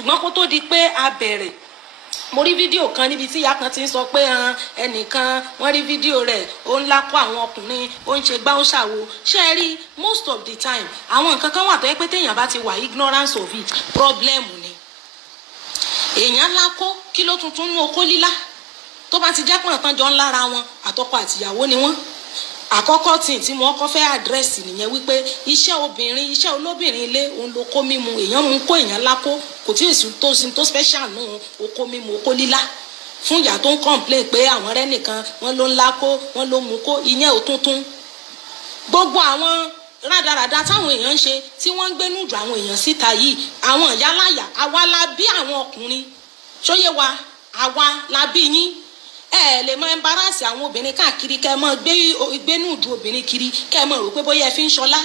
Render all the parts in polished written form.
ṣùgbọ́n kó tó di pé a bẹ̀rẹ̀ mo rí fídíò kan níbi tí ìyá kan ti ń sọ pé ẹnìkan wọ́n rí fídíò rẹ̀ ó ń lákọ àwọn ọkùnrin ó ń ṣe gbá ó ṣàwo ṣé ẹ rí most of the time àwọn nǹkan kan wà tó yẹ pé téèyàn bá ti wà ignorance of it problem ni èèyàn lákọ kí ló tuntun nú okó lílá tó bá ti jẹ́ pọ̀n tán jọ ń lára wọn àtọkọ àtìyàwó ni wọ́n àkọ́kọ́ tí mo kọ́ fẹ́ àdírẹ́sì nìyẹn wípé iṣẹ́ obìnrin iṣẹ́ olóbìnrin ilé òun ló kó mímu èèyàn mú kó èèyàn lákó kò tí ì sí tó special nù okó mímu okó lílá fún ìyá tó ń complain pé àwọn rẹ nìkan wọn ló ń lákó wọn ló mú kó ìyẹn ò tuntun gbogbo àwọn rádaràda táwọn èèyàn ń ṣe tí wọ́n ń gbénú jù àwọn èèyàn síta yìí àwọn ìyáláyà àwa la bí àwọn ọkùnrin ṣóyè wa àwa la bí yín ẹ lè mọ ẹmbarasi àwọn obìnrin káàkiri kẹ mọ gbénú ju obìnrin kiri kẹ mọ rò pé bóyá ẹ fi ń ṣọlá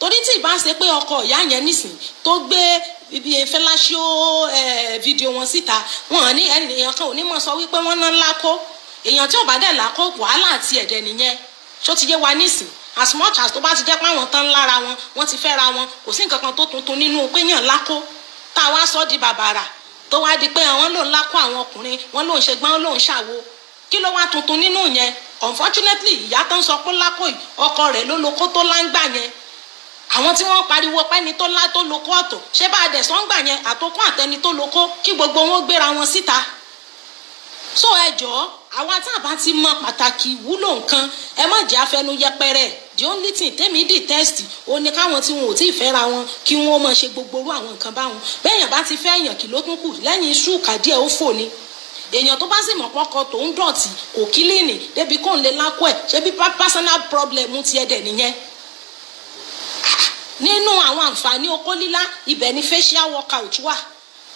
torí tí ìbá ṣe pé ọkọ ìyá yẹn nísìn tó gbé ibi fẹláṣíó fídíò wọn síta wọn ní èèyàn kan ò ní mọ sọ wípé wọn ná lákó èèyàn tí ò bá dẹ̀ lákó wàhálà àti ẹ̀dẹ̀ nìyẹn ṣó ti yé wa nísìn as much as tó bá ti jẹ́ pé àwọn tán lára wọn wọ́n ti fẹ́ra wọn kò sí nǹkan kan tó tuntun nínú pé yàn lákó tá a wá sọ di bàbàrà tó wá di pé àwọn lòun lákó àwọn ọkùnrin wọn lòun ṣe gbọ́n lòun ṣàwo kí ló wá tuntun nínú yẹn unfortunately ìyá tó ń sọ pé lákó yìí ọkọ rẹ̀ ló lóko tó láǹgbà yẹn àwọn tí wọ́n pariwo pẹ́ni tó lá tó lóko ọ̀tọ̀ ṣé bá a dẹ̀ sọ́ngbà yẹn àtòkọ́ àtẹni tó lóko kí gbogbo wọn gbéra wọn síta so ẹ jọ̀ọ́ àwa tá a bá ti mọ pàtàkì ìwúlò nǹkan ẹ má jẹ́ afẹnu yẹpẹrẹ the only thing tèmi dì test ó ní káwọn tí wọn ò tí ì fẹ́ra wọn kí wọ́n máa ṣe gbogbo orú àwọn nǹkan báwọn bẹ́ẹ̀yàn bá ti fẹ́ yàn kí ló tún kù lẹ́yìn iṣu kàdíẹ̀ ó fò ni èèyàn tó bá sì mọ̀ pọ́kọ tó ń dọ̀tí kò kílíìnì débi kò ń lè lákọ̀ ẹ̀ ṣé bí personal problem ti ẹ̀ dẹ̀ nìyẹn nínú àwọn àǹfààní okó lílá ibẹ̀ ni facial workout wà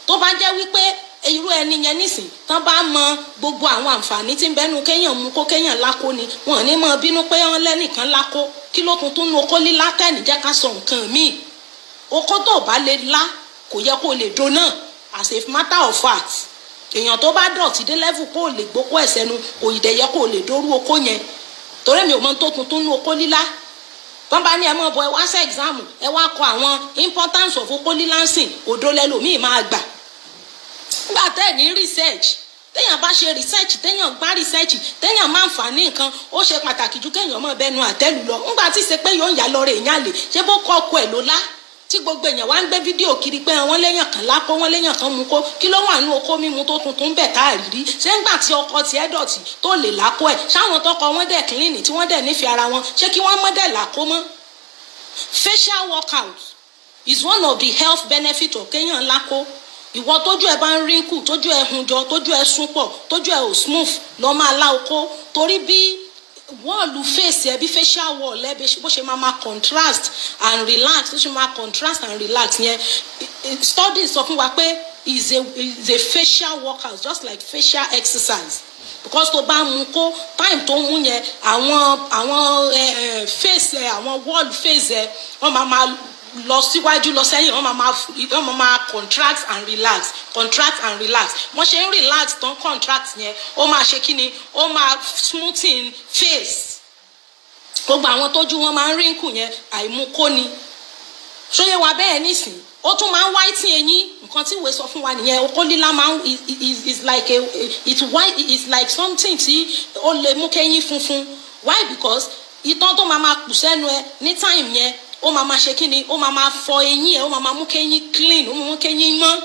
tó bá jẹ́ wípé irú ẹni yẹn nísìn tán bá mọ gbogbo àwọn àǹfààní tí ń bẹnu kéèyàn mú kó kéèyàn lákó ni wọn ní mọ bínú pé wọn lẹ́nìkan lákó kí ló tuntun nu okó lílá tẹ́ẹ̀nì jẹ́ ká sọ nǹkan míì okó tó bá lè lá kò yẹ kó lè do náà as a matter of fact èèyàn tó bá dọ̀tí dé level kó lè gbókó ẹ̀ sẹ́nu kò ì dẹ̀ yẹ kó lè dórú okó yẹn torí mi ò mọ tó tuntun nu okó lílá wọ́n bá ní ẹ mọ̀ bọ̀ ẹ wá sí exam ẹ wá kọ àwọn importance of okó lílá ń sìn òdo lẹ́lòmíì máa gbà nígbà tẹ́ ẹ̀ ní research téèyàn bá ṣe research téèyàn gbá research téèyàn máa ń fà ní nǹkan ó ṣe pàtàkì ju kéèyàn mọ̀ bẹnu àtẹ́lù lọ nígbà tí ṣe pé yóò ń yà lọ rẹ̀ èèyàn lè ṣé bó kọ́ ọkọ ẹ̀ ló lá tí gbogbo èèyàn wá ń gbé fídíò kiri pé wọ́n léèyàn kan lákó wọ́n léèyàn kan mú kó kí ló wà nú okó mímu tó tuntun bẹ̀ káàrírí ṣé ńgbà tí ọkọ tiẹ̀ dọ̀tí tó lè lákó ẹ̀ ṣáwọn tọkọ wọn dẹ̀ clean tí wọ́n dẹ̀ nífẹ̀ẹ́ ara wọn ṣé kí wọ́n mọ́ dẹ̀ lákó mọ́. Facial workout is one of the health benefits of kéèyàn lákó ìwọ tójú ẹ bá ń rínkù tójú ẹ hunjọ tójú ẹ súnpọ̀ tójú ẹ ò smooth lọ máa lá okó torí bí wọ́ọ̀lù face ẹ bí facial wall ẹ bó ṣe máa contrast and relax bó ṣe máa contrast and relax yẹn studies sọ fún wa pé is a facial workout just like facial exercise because tó bá mú kó time tó mú yẹn àwọn face ẹ àwọn wall face ẹ wọ́n máa lọ síwájú lọ sẹ́yìn wọ́n máa contract and relax wọ́n ṣe ń relax tán contract yẹn ó máa ṣe kíni ó máa smoothing face gbogbo àwọn tójú wọn máa ń wrinkle yẹn àìmúkó ni ṣóyè wa bẹ́ẹ̀ nísìn ó tún máa ń whiten eyín nǹkan tí ìwé sọ fún wa nìyẹn okó lílá máa ń it's like something tí ó lè mú kéyín funfun why because ìtọ́ tó máa kù sẹ́nu ẹ ní time yẹn ó máa ṣe kí ni ó máa fọ eyín ẹ ó máa mú kéyín clean ó máa mú kéyín mọ́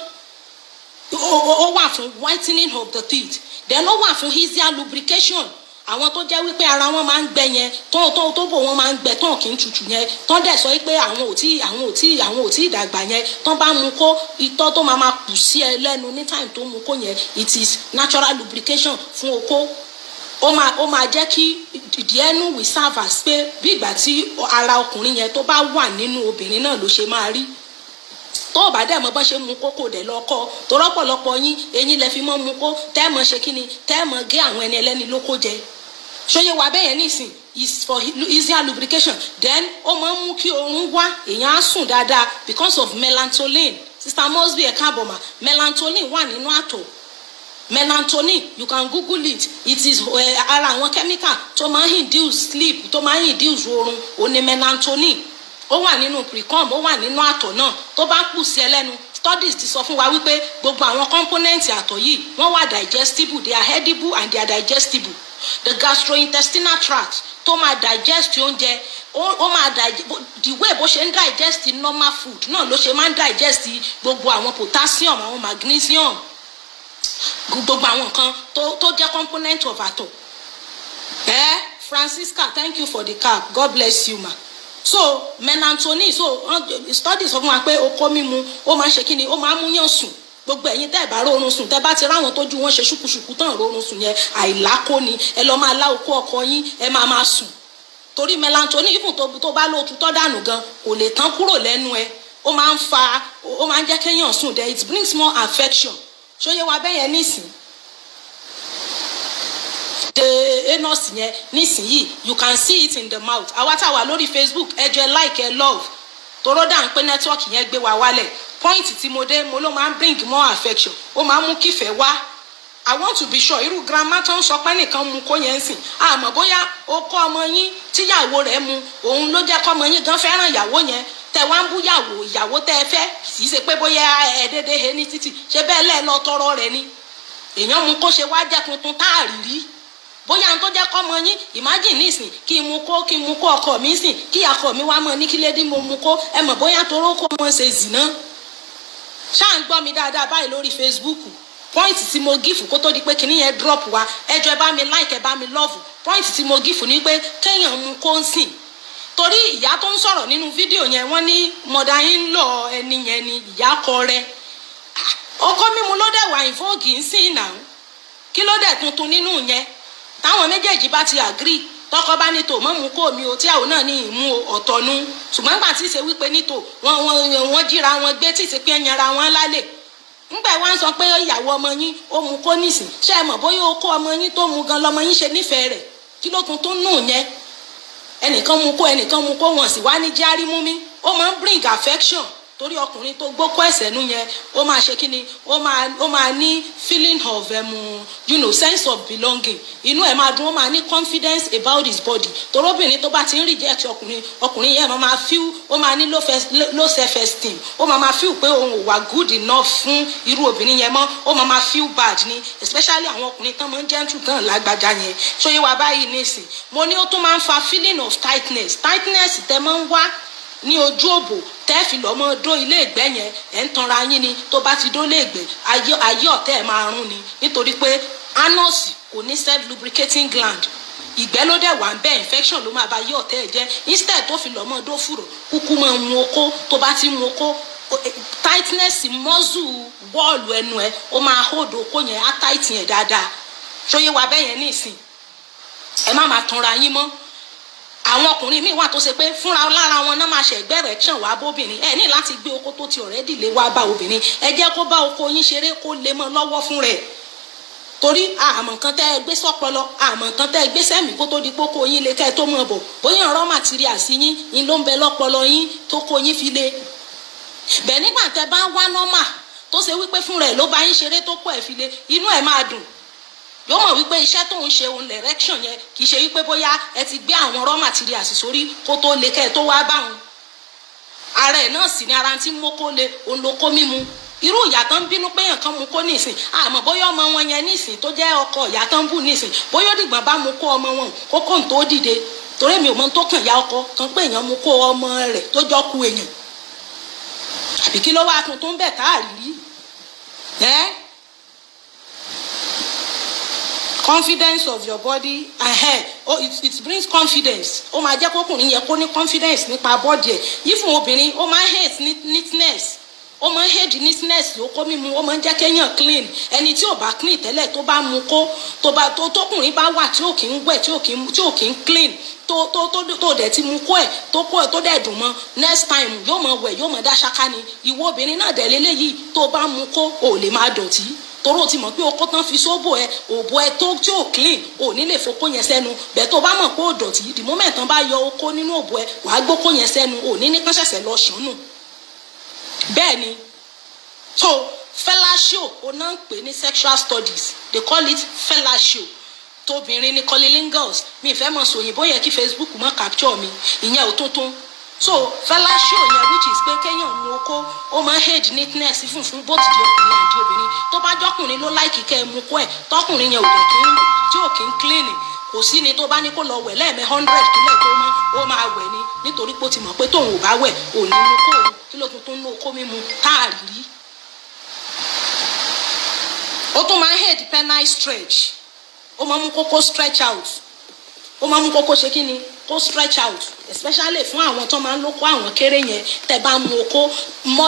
ó wà fún whitening of the teeth then ó wà fún easier lubrication àwọn tó jẹ́ wípé ara wọn máa ń gbẹ yẹn tó bò wọn máa ń gbẹ tán kì í tutù yẹn tán dẹ̀ sọ pé àwọn ò tí ìdàgbà yẹn tán bá mú kó itọ́ tó máa kù sí ẹ lẹ́nu ní time tó mú kó yẹn it is natural lubrication fún okó ó máa jẹ́ kí ìdí ẹnu will serve as pé bí ìgbà tí ara ọkùnrin yẹn tó bá wà nínú obìnrin náà ló ṣe máa rí tó o bá dẹ̀ mọ bá ṣe mú kókò dẹ̀ lọ́kọ́ tó rọ́pọ̀lọpọ̀ yín eyín lẹ fi mọ́ mú kó tẹ́ẹ̀mọ ṣe kí ni tẹ́ẹ̀mọ gé àwọn ẹni ẹlẹ́ni lóko jẹ ṣóyè wà bẹ́ẹ̀ yẹn nísìn is for easier lubrication then ó máa ń mú kí oorun wá èèyàn á sùn dáadáa because of melatonin sister Mosby ẹ̀káàbọ̀mà melatonin wà nínú àtọ̀ melatonin you can google it is ara àwọn chemical tó máa ń induce sleep tó máa ń induce oorun ó ní melatonin ó wà nínú precom ó wà nínú àtọ̀ náà tó bá kù sí ẹlẹ́nu studies ti sọ fún wa wípé gbogbo àwọn component àtọ̀ yìí wọ́n wà digestible, they are edible and they are digestible. The gastrointestinal tract tó máa digest oúnjẹ ó máa the way bó ṣe ń digest normal food náà ló ṣe máa ń digest gbogbo àwọn potassium, àwọn magnesium, gbogbo àwọn nǹkan tó jẹ́ component of àtọ̀. Francisca, thank you for the card, God bless you ma. So melatonin, so studies sọ fún wa pé okó mímu ó máa ń ṣe kíni, ó máa ń múyàn sùn. Gbogbo ẹ̀yin tẹ́ ẹ̀ bá rórun sùn, tẹ́ bá ti ráwọn tójú wọn ṣe ṣùkùṣùkù tán rórun sùn yẹn àìlákó ni, ẹ lọ máa lá okó ọkọ yín, ẹ máa sùn. Torí melatonin ìfún tó bá lóòtú tọ́ dànù gan kò lè tán kúrò lẹ́nu ẹ, ó máa ń jẹ́ kéèyàn sùn there, it brings more affection. Ṣóyé wa bẹ́yẹn nísìn anus yẹn nísìnyí you can see it in the mouth. Àwa tá wà lórí Facebook ẹ jẹ́ like ẹ love toró dà ń pé network yẹn gbé wa wálẹ̀. Point tí mo dé mo ló máa ń bring more affection, ó máa ń mú kífẹ́ wá. I want to be sure irú grandma tó ń sọ pé nìkan mu kó yẹn sìn àmọ́ bóyá ó kọ́ ọmọ yín tíyàwó rẹ̀ mu òun ló jẹ́ kọ́ ọmọ yín gan fẹ́ràn ìyàwó yẹn tẹ wá ń bú ìyàwó tẹ ẹ fẹ́ kì í ṣe pé bóyá ẹ dédé he ní títì ṣe bẹ́ẹ̀ lẹ́ẹ̀ lọ tọrọ rẹ̀ ni èèyàn mu kó ṣe wá jẹ́ tuntun tá a rí rí bóyá n tó jẹ́ kọ́ ọmọ yín imagine nísìn kí n mu kó ọkọ mi sìn kí akọ mi wá mọ ní kí lédi mo mu kó ẹ mọ̀ bóyá toró kó mọ ṣe zìnà ṣáà ń gbọ́ mi dáadáa báyìí lórí Facebook. Point tí mo give kó tó di pé kíní yẹn drop wa ẹ jọ̀ọ́ ẹ bá mi like ẹ bá mi love. Point tí mo give ni pé kéèyàn mu kó ń sìn torí ìyá tó ń sọ̀rọ̀ nínú fídíò yẹn wọ́n ní mọ̀dà yín lọ ẹni yẹn ni ìyá kọ rẹ ọkọ mímu ló dẹ̀ wà ìfọ́ọ̀gì ń sìn náà kí ló dẹ̀ tuntun nínú yẹn táwọn méjèèjì bá ti agree tọkọ bá ní tò mọ́ mú kó mi o tí àwọn náà ní ìmú ọ̀tọ̀nu ṣùgbọ́n nígbà tí ì ṣe wípé ní tò wọ́n jíra wọn gbé tí ì ṣe pé ń yanra wọn lálẹ́ ńgbà wá ń sọ pé ìyàwó ọmọ yín ó mu kó nísìn ṣé ẹ mọ̀ bóyá ó kó ọmọ yín tó mu gan lọmọ yín ṣe nífẹ̀ẹ́ rẹ̀ kí ló tún nù yẹn ẹnìkan mu kó wọn sì wá ní járí mú mi ó máa ń bring affection torí ọkùnrin tó gbókó ẹsẹ̀ nú yẹn ó máa ṣe kíni ó máa ní feeling of sense of belonging inú ẹ̀ máa dùn ó máa ní confidence about his body torobìnrin tó bá ti ń reject ọkùnrin yẹn máa feel ó máa ní low self esteem ó máa feel pé òun ò wà good enough fún irú obìnrin yẹn mọ́ ó máa feel bad ni especially àwọn ọkùnrin tán máa ń gentle tán lágbájá yẹn ṣóyè wá báyìí nísìn mo ní ó tún máa ń fa feeling of tightness tẹ máa ń wá ní ojú òbò tẹ́ẹ̀fì lọ́mọ dó ilé ìgbẹ́ yẹn ẹ̀ ń tanra yín ni tó bá ti dó ilé ìgbẹ́ ayé ọ̀tẹ́ ẹ̀ máa rún ni nítorí pé anus kò ní self lubricating gland ìgbẹ́ ló dẹ̀ wà ń bẹ́ infection ló máa ba ayé ọ̀tẹ́ ẹ̀ jẹ́ instead tó fi lọ́mọ dó fùrọ̀ kúkú máa mu okó tó bá ti mu okó tightness muscle wọ́ọ̀lù ẹnu ẹ̀ ó máa hold okó yẹn á tight yẹn dáadáa ṣóyè wà bẹ́ẹ̀ yẹn ní ìsìn ẹ má máa tanra yín mọ́ àwọn ọkùnrin míì wà tó ṣe pé fúnra lára wọn náà máa ṣẹ̀gbẹ́ rẹ̀ ṣàn wá bóbìnrin ẹ ní láti gbé oko tó ti already lé wá bá obìnrin ẹ jẹ́ kó bá oko yín ṣeré kó lè mọ́ lọ́wọ́ fún rẹ̀ torí àmọ́ nǹkan tẹ́ ẹ gbé sọ́pọlọ àmọ́ nǹkan tẹ́ ẹ gbé sẹ́mi kó tó di pókó yín lè kẹ́ ẹ tó mọ̀ bọ̀ bóyá ọ̀rọ̀ material sí yín ló ń bẹ lọ́pọlọ yín tó kó yín fi lé bẹ́ẹ̀ nígbà tẹ́ bá wá nọ́mà tó ṣe wípé fún rẹ̀ ló bá yín ṣeré tó kó ẹ̀ fi lé inú ẹ̀ máa dùn yóò mọ̀ wípé iṣẹ́ tó ń ṣe òun direction yẹn kì í ṣe wípé bóyá ẹ ti gbé àwọn raw materials sórí kó tó lè kẹ́ ẹ tó wá báwọn ara ẹ̀ náà sì ni ara tí mo kó lé òun ló kó mímu irú ìyá tán bínú pé èèyàn kan mu kó nísìn àmọ́ bóyá ọmọ wọn yẹn nísìn tó jẹ́ ọkọ ìyá tán bù nísìn bóyá ó dìgbà bá mu kó ọmọ wọn kókó ń tó dìde torí mi ò mọ tó kàn ya ọkọ kan pé èèyàn mu kó ọmọ rẹ̀ tó jọ ku èèyàn àbí kí ló wá tuntun bẹ̀ káàrí confidence of your body it brings confidence ó máa jẹ́ kókùnrin yẹn kó ní confidence nípa body ẹ̀ yìí fún obìnrin ó máa hate neatness ó máa hate neatness ó kó mímu ó máa ń jẹ́ kéèyàn clean ẹni tí ò bá clean tẹ́lẹ̀ tó bá mu kó tókùnrin bá wà tí ò kì í wẹ̀ tí ò kì í clean tó dẹ̀ ti mu kó ẹ̀ tó dẹ̀ dùn mọ́ next time yóò máa wẹ̀ yóò máa dá ṣáká ni ìwọ obìnrin náà dẹ̀ lélẹ́yìí tó bá mu kó ò lè máa dọ̀tí toro ti mọ̀ pé okó tán fi sóbò ẹ òbò ẹ tó tí ò clean ò ní lè fokó yẹn sẹ́nu bẹ́ẹ̀ tó bá mọ̀ pé ò dọ̀tí the moment tán bá yọ okó nínú òbò ẹ wàá gbókó yẹn sẹ́nu ò ní kán ṣẹ̀ṣẹ̀ lọ ṣànù bẹ́ẹ̀ ni so fellatio ó náà ń pè ní sexual studies they call it fellatio tóbìnrin ní cunnilingus mi ìfẹ́ mọ̀ sòyìnbó yẹ kí Facebook mọ̀ capture mi ìyẹn ò tuntun so fellatio yẹn which is pé kéèyàn mu okó ó máa ń aid neatness fún both di ọkùnrin àti obìnrin tó bá jọkùnrin ló láìkì kẹ́ ẹ mu kó ẹ̀ tọkùnrin yẹn ò dẹ̀ kí ń tí ò kí ń clean kò sí ni tó bá ní kó lọ wẹ̀ lẹ́ẹ̀mẹ́ 100 kílẹ̀ tó mọ́ ó máa wẹ̀ ni nítorí pé ó ti mọ̀ pé tóun ò bá wẹ̀ ò ní mu kó òun kí ló tuntun ń lo okó mímu táàrí rí. ó tún máa ń aid penile stretch ó máa ń mú kókó stretch out ó máa ń mú kókó ṣe kí ni kó stretch out especially fún àwọn tó máa ń lóko àwọn kéré yẹn tẹ́ bá mu okó mọ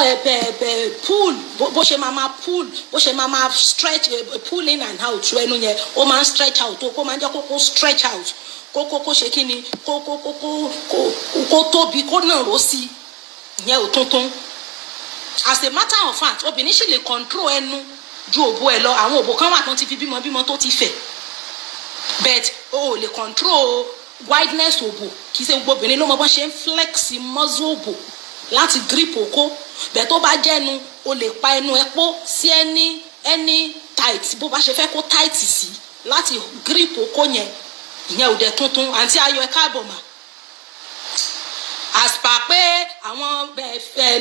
pull bó ṣe máa pull bó ṣe máa stretch pull in and out ẹnu yẹn ó máa ń stretch out okó máa ń jẹ́ kókó stretch out kó ṣe kí ni kó tóbi kó nàró sí ìyẹn ò tuntun as a matter of fact obìnrin sì lè control ẹnu ju òbó ẹ lọ àwọn òbó kan wà tán ti fi bímọ tó ti fẹ̀ but o lè control wideness òbò kì í ṣe gbogbo obìnrin ló mọ bọ́n ṣe ń flex muscle òbò láti grip okó bẹ́ẹ̀ tó bá jẹ́nu o lè pa ẹnu ẹ pọ̀ sí ẹni tight bó bá ṣe fẹ́ kó tight sí láti grip okó yẹn ìyẹn ò dẹ̀ tuntun àǹtí ayọ̀ ẹ káàbọ̀ mà as per pé àwọn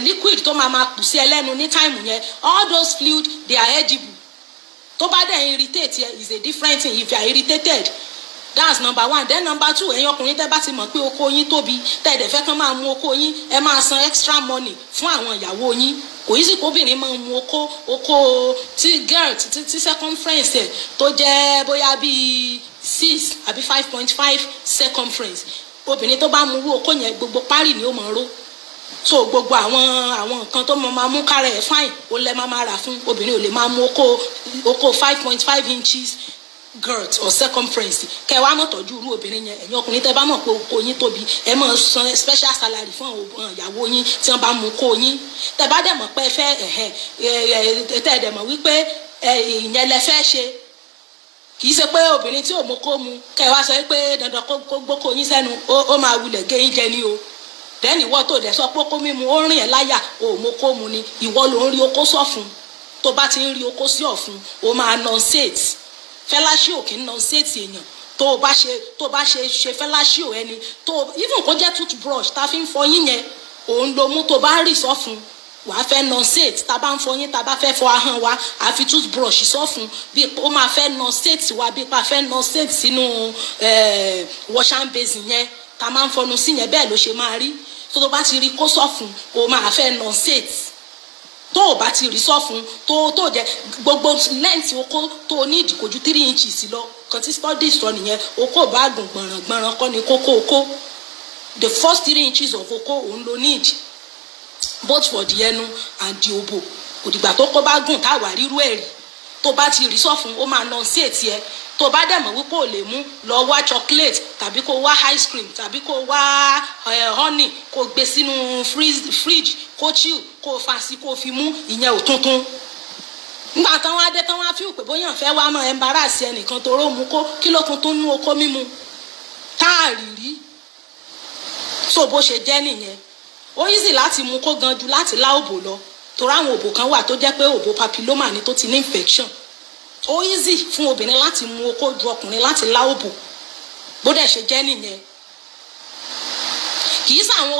liquid tó máa kù sí ẹlẹ́nu ní time yẹn all those fluid they are edible tó bá dẹ̀ irritate is a different thing if you are irritated that's number one. Then number two, ẹ̀yin ọkùnrin tẹ́ bá ti mọ̀ pé okó yín tóbi tẹ́ ẹ̀dẹ̀ fẹ́ kán máa mu okó yín ẹ máa san extra money fún àwọn ìyàwó yín kò yí sí kóbìnrin máa mu okó tí girl tí circumference ẹ̀ tó jẹ́ bóyá bíi 6 àbí 5.5 circumference obìnrin tó bá mu irú okó yẹn gbogbo parí ni ó máa ró so gbogbo àwọn nǹkan tó máa mú kára ẹ̀ fine ó lẹ́ máa rà fún obìnrin ò lè máa mu okó 5.5 inches girth or circumference kẹ wá mọ̀ tọ́jú irú obìnrin yẹn ẹ̀yin ọkùnrin tẹ́ bá mọ̀ pé okó yín tóbi ẹ máa san special salary fún àwọn ìyàwó yín tí wọ́n bá mú okó yín tẹ́ bá dẹ̀ mọ̀ pé ẹ fẹ́ tẹ́ dẹ̀ mọ̀ wípé ìyẹn lẹ fẹ́ ṣe kì í ṣe pé obìnrin tí ò mú kó mu kẹ wá sọ pé dandan kó gbókó yín sẹ́nu ó máa wulẹ̀ gé yín jẹ ní o dẹ́ni ìwọ tó dẹ̀ sọ pé okó mímu ó rìn ẹ̀ láyà ò mú kó mu ni ìwọ ló ń rí okó sọ̀fun tó bá ti ń rí okó sí ọ̀fun ó máa nonsense fellatio kì í nonsense èèyàn tó bá ṣe fellatio ẹni tó even kó jẹ́ toothbrush tá a fi ń fọyín yẹn òun ló mú tó bá rì sọ́fun wàá fẹ́ nonsense tá a bá ń fọyín tá a bá fẹ́ fọ ahọ́n wa àfi toothbrush sọ́fun bí ó máa fẹ́ nonsense wa bí pa fẹ́ nonsense sínú wash hand basin yẹn tá a máa ń fọnu sí yẹn bẹ́ẹ̀ ló ṣe máa rí tó bá ti rí kó sọ́fun ó máa fẹ́ nonsense tó o bá ti rí sọ́fun tó jẹ gbogbo lẹ́ǹtì okó tó o ní ìdìkò ju 3 inches lọ kan tí study sọ nìyẹn okó bá gùn gbọ̀nràn kọ́ ni kókó okó the first 3 inches of okó òun ló need both for the ẹnu and the òbò òdìgbà tó kó bá gùn táwa rírú ẹ̀ rí tó bá ti rí sọ́fun ó máa nà sí ètì ẹ tó bá dẹ̀ mọ̀ wípé ò lè mú lọ wá chocolate tàbí kó wá ice cream tàbí kó wá honey kó gbé sínú fridge kó chill kó fa sí kó fi mú ìyẹn ò tuntun nígbà táwọn adé táwọn afíwò pé bóyá fẹ́ wá mọ embarrass ẹnìkan tó rómú kó kí ló tuntun nú okó mímu táàrí rí so bó ṣe jẹ́ nìyẹn ó easy láti mú kó gan ju láti lá òbò lọ torí àwọn òbò kan wà tó jẹ́ pé òbò papilloma ni tó ti ní infection ó easy fún obìnrin láti mú okó ju ọkùnrin láti lá òbò bó dẹ̀ ṣe jẹ́ nìyẹn kì í sàwọn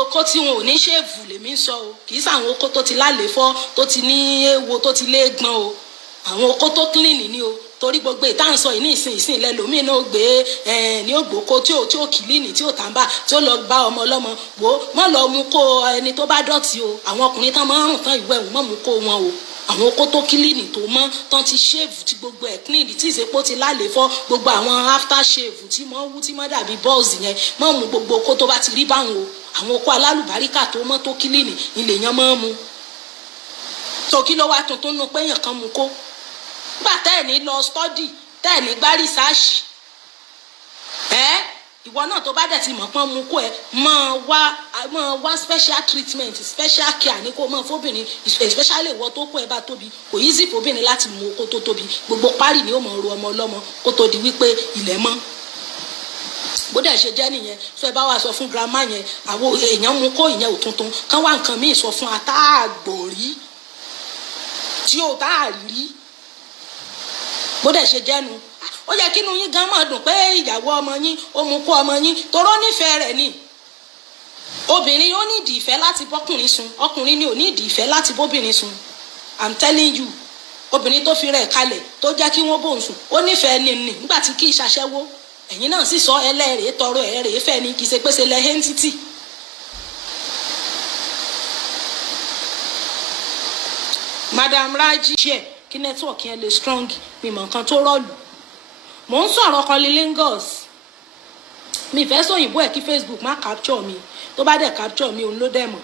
okó tí wọn ò ní ṣèèvù lèmi ń sọ o kì í sàwọn okó tó ti lálẹ́fọ́ tó ti ní ewo tó ti léègbọn o àwọn okó tó clean ni o torí gbogbo ìtànsọ yìí ní ìsìn lẹ́lòmíì náà gbé ní ògbókó tí ò kìlínì tí ò tàǹbà tí ó lọ bá ọmọ ọlọ́mọ wò ó mọ́ lọ mú kó ẹni tó bá dọ̀tí o àwọn ọkùnrin tán máa ń rùn tán ìwé ẹ̀wọ̀n mọ́ mú kó wọn o àwọn okó tó kílínì tó mọ́ tán ti ṣéèvù tí gbogbo ẹ̀ clean tí ìsepò ti lálẹ́fọ́ gbogbo àwọn after shave tí mọ́ wú tí mọ́ dàbí balls yẹn mọ́ mú gbogbo okó tó bá ti rí báwọn o àwọn okó alálùbáríkà tó mọ́ tó kílínì ilé yẹn mọ́ mu tó kí ló wá tuntun nù pé èèyàn kan mú kó gbà tẹ́ ẹ̀ ní lọ study tẹ́ ẹ̀ ní gbá rìsáàṣì ìwọ náà tó bá dẹ̀ ti mọ̀ pọ́n mú kó ẹ máa wá special treatment special care ní kó máa fóbìnrin especially ìwọ tó kó ẹ bá tóbi kò easy fóbìnrin láti mú okó tó tóbi gbogbo parí ni ó mọ̀ ro ọmọ ọlọ́mọ kó tó di wípé ilẹ̀ mọ́ bó dẹ̀ ṣe jẹ́ nìyẹn so ẹ bá wa sọ fún grandma yẹn àwọn èèyàn mú kó ìyẹn ò tuntun kán wá nǹkan míì sọ fún atáàgbòrí tí ò táàrí bó dẹ̀ ṣe jẹ́nu ó yẹ kínú yín gan máa dùn pé ìyàwó ọmọ yín ó mú kó ọmọ yín toró nífẹ̀ẹ́ rẹ̀ ni obìnrin ó ní ìdí ìfẹ́ láti bọ́kùnrin sùn, ọkùnrin ni ò ní ìdí ìfẹ́ láti bóbìnrin sùn. I'm telling you, obìnrin tó fi rẹ̀ kalẹ̀ tó jẹ́ kí wọ́n bóun sùn ó nífẹ̀ẹ́ ní nígbà tí kì í ṣaṣẹ́wó. Ẹ̀yin náà sì sọ ẹlẹ́rìí tọrọ ẹ̀rẹ̀ fẹ́ ni kì í ṣe pé ṣe lẹ́ hẹ́ńtítì. Madam Raji ṣe kí nẹ́tíwọ̀kì yẹn lè strong mímọ̀ nǹkan tó rọ̀lù. Mò ń sọ̀rọ̀ kan lé Lagos. Mi fẹ́ sóyìnbó ẹ̀ kí Facebook má capture mi, tó bá dẹ̀ capture mi òun ló dẹ̀ mọ̀.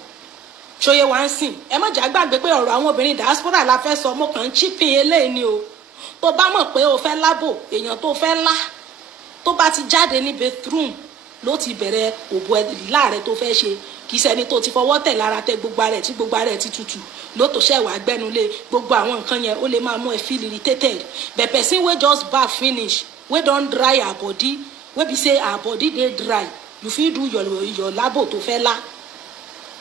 Ṣóyè wá ń sìn, ẹ má jà gbàgbé pé ọ̀rọ̀ àwọn obìnrin diaspora la fẹ́ sọ, mo kàn ń chipping eléyìí ni o. Tó bá mọ̀ pé o fẹ́ lábò èèyàn tó fẹ́ lá, tó bá ti jáde ní bathroom ló ti bẹ̀rẹ̀ òbò láàrẹ tó fẹ́ ṣe. Kì í ṣẹni tó ti fọwọ́ tẹ̀ lára tẹ gbogbo ara ẹ̀ tí gbogbo ara ẹ̀ ti tutù ló tó ṣẹ̀wá gbẹ́nulé gbogbo àwọn nǹkan yẹn ó lè máa mú ẹ feel irritated. But person wey just baff finish, wey don dry her body, wey be say her body dey dry, you fit do your labo tó fẹ́ lá.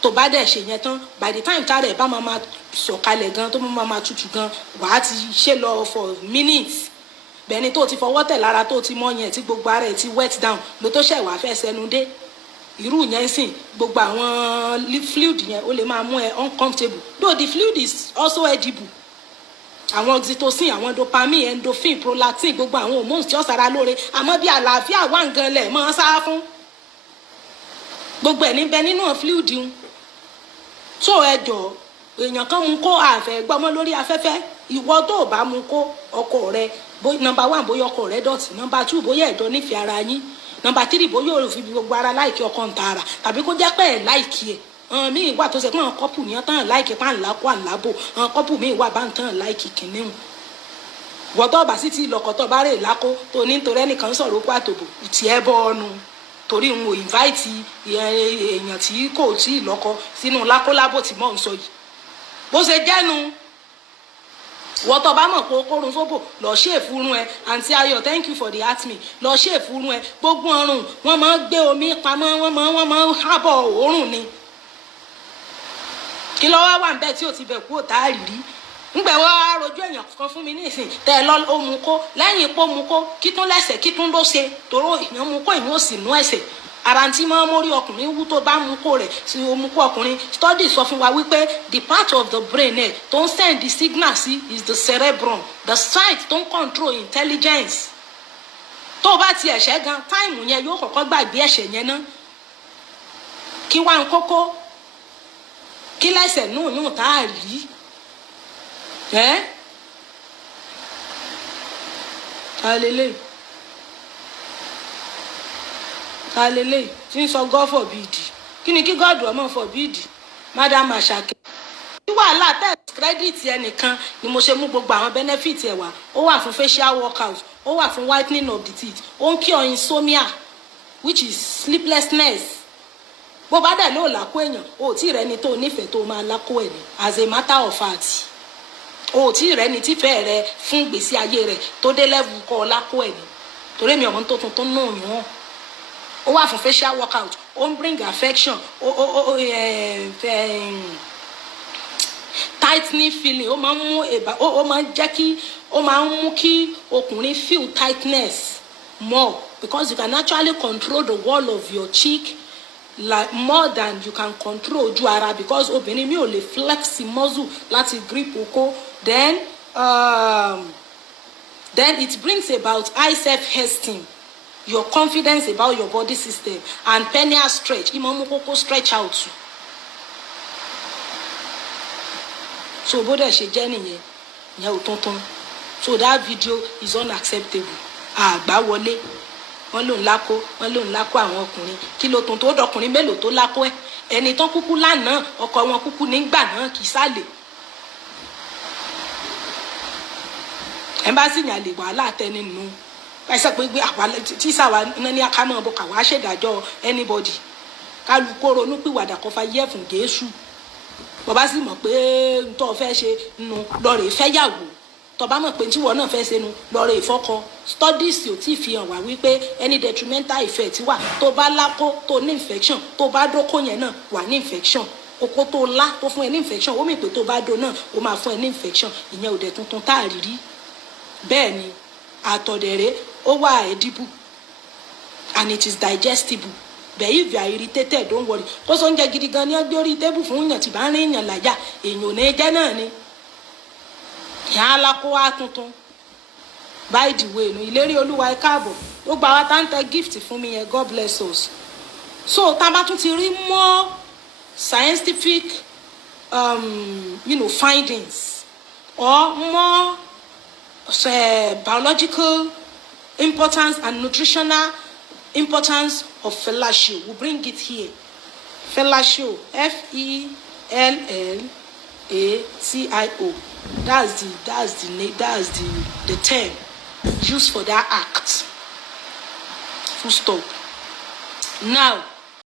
Tó bá dẹ̀ ṣe yẹn tán, by the time tá rẹ̀ bá máa sọ̀kalẹ̀ gan tó máa tutù gan, wàá ti ṣe lọ for minutes. Bẹ́ẹ̀ni tó ti fọwọ́ tẹ̀ lára tó ti mọ́ yẹn tí gbogbo ara ẹ̀ ti wet down ló tó ṣẹ̀wá fẹ́ sẹ́nu dé. Irú yẹn sìn gbogbo àwọn fluid yẹn ó lè máa mú ẹ uncomfortable, though the fluid is also edible. Àwọn oxytocin, àwọn dopamine, endorphin, prolactin, gbogbo àwọn hormones tí ó ṣara lóore, àmọ́ bí àlàáfíà wà nǹkan lẹ̀ mọ́ sá fún gbogbo ẹ̀ níbẹ̀ nínú fluid un. So ẹjọ́ èèyàn kan mú kó àfẹ́ gbọ́mọ lórí afẹ́fẹ́, ìwọ tó bá mú kó ọkọ rẹ number 1 bóyá ọkọ rẹ dọ̀tí, number 2 bóyá ẹ̀jọ́ nífẹ̀ẹ́ ara yín, number 3 bóyá o fi gbogbo ara láìkí ọkọ ń ta ara, tàbí kó jẹ́ pé ẹ̀ láìkí ẹ̀. Mi ìwà tó ṣe pé àwọn kọ́pù ní ọ̀tàn láìkí pa ńlá kó àlábò, àwọn kọ́pù mi ìwà bá ń tàn láìkí kìnìún. Wọ́tọ́ bá sì ti lọ́kọ̀tọ̀ bá rè lákó tó ní nítorí ẹnìkan sọ̀rọ̀ kó àtòbò tí ẹ bọ́ ọ́nu torí n ò invite èèyàn tí kò tí ì lọ́kọ sínú lákólábò tí mò ń sọ yìí. Bó ṣe jẹ́nu wọ́tọ̀ bá mọ̀ pé kórun sóbò lọ ṣe èfúrún ẹ. Àǹtí Ayọ̀, thank you for the atmi. Lọ ṣe èfúrún ẹ. Gbogbo ọrùn wọ́n máa ń gbé omi pamọ́, wọ́n máa ń hábọ̀ òórùn ni. Kí ló wá wà ń bẹ́ẹ̀ tí ò ti bẹ̀ kú òtá rírí. Ńgbẹ̀ wọ́n á rojú èèyàn kan fún mi ní ìsìn tẹ́ ẹ lọ ó mu kó, lẹ́yìn pó mu kó kí tún lẹ́sẹ̀ kí tún ló ṣe tòró èèyàn mu kó èèyàn ò sì nú ẹsẹ̀. Ara tí máa ń mórí ọkùnrin wú tó bá mu kó rẹ̀ sí omu kó ọkùnrin. Study sọ fún wa wípé the part of the brain tó ń send the signal sí is the cerebrum, the site tó ń control intelligence. Tó o bá ti ẹ̀ṣẹ̀ gan táìmù yẹn yóò kọ́kọ́ gbàgbé ẹ̀ṣẹ̀ yẹn ná. Kí wá ń kókó kí lẹ́sẹ̀ nù tá a rí. Alele tí ń sọ God forbid. Kí ni kí God ọmọ forbid? Madam Asake. Tí wàhálà tax credit ẹnìkan ni mo ṣe mú gbogbo àwọn benefit ẹ̀ wá. Ó wà fún facial workout, ó wà fún whitening of the teeth, ó ń cure insomnia which is sleeplessness. Bó bá dẹ̀ lóò lákó èèyàn, o tí rẹ ni tó nífẹ̀ẹ́ tó máa lákó ẹ̀ ni as a matter of fact. O tí rẹ ni tífẹ̀ẹ́ rẹ fún gbèsè ayé rẹ tó dé level kọ́ lákó ẹ̀ ni. Torí mi ọmọ tó tuntun náà yàn. Ó wà fún facial workout, ó ń bring affection, tightening feeling, ó máa ń mú ó máa ń jẹ́ kí ó máa ń mú kí ọkùnrin feel tightness more because you can actually control the wall of your cheek like more than you can control ojú ara because obìnrin mi ò lè flex muscle láti grip oko. Then it brings about high self-esteem, your confidence about your body system, and perineal stretch. Imamu koko stretch out. So bode ṣe jẹ́ nìyẹn, ìyẹn ò tuntun. So that video is unacceptable. Àgbà wọlé. Wọ́n lòun lákó àwọn ọkùnrin. Kí ló tún tó dọkùnrin mélòó tó lákó ẹ̀? Ẹni tán kúkú lánàá, ọkọ wọn kúkú nígbà náà kì í sálè. Embassy yàn lè wàhálà tẹni nù. Pèsè pé àwa tí sáwa ní akámọ̀ bọ̀ káwá ṣèdájọ́ anybody. Kálukú ronú pìwàdà kó fa yẹ fún Jésù. Bàbá sì mọ̀ pé n tó fẹ́ ṣe nù lọ́rẹ̀ fẹ́yàwó. Tó bá mọ̀ pé tí wọ́n náà fẹ́ ṣe nù lọ́rẹ̀ ìfọ́kọ. Studies ò tí fi hàn wá wípé any detrimental effect wà. Tó bá lákó tó ní infection, tó bá dókó yẹn náà wà ní infection. Oko tó lá tó fún ẹ ní infection, ó mì pé tó bá dó náà ó máa fún ẹ ní infection. Ìyẹn ò dẹ̀ tuntun tá a rí rí. Bẹ́ẹ̀ ni àtọ̀dẹ̀rẹ̀ ó wà edible and it is digestible. but if you are irritated don't worry kó so ń jẹ gidi gan ní ọgbẹ́ orí tébù fún yàn tí bá ń rí yàn láyà èèyàn ò ní jẹ́ náà ni yàn á lakó wá tuntun by the way nu ìlérí olúwa ẹ káàbọ̀ ó gba wa tá ń tẹ gift fún mi yẹn God bless us so tá a bá tún ti rí more scientific findings or more biological importance and nutritional importance of fellatio. We'll bring it here. Fellatio, F-E-L-L-A-T-I-O. That's the term used for that act. Full stop. Now,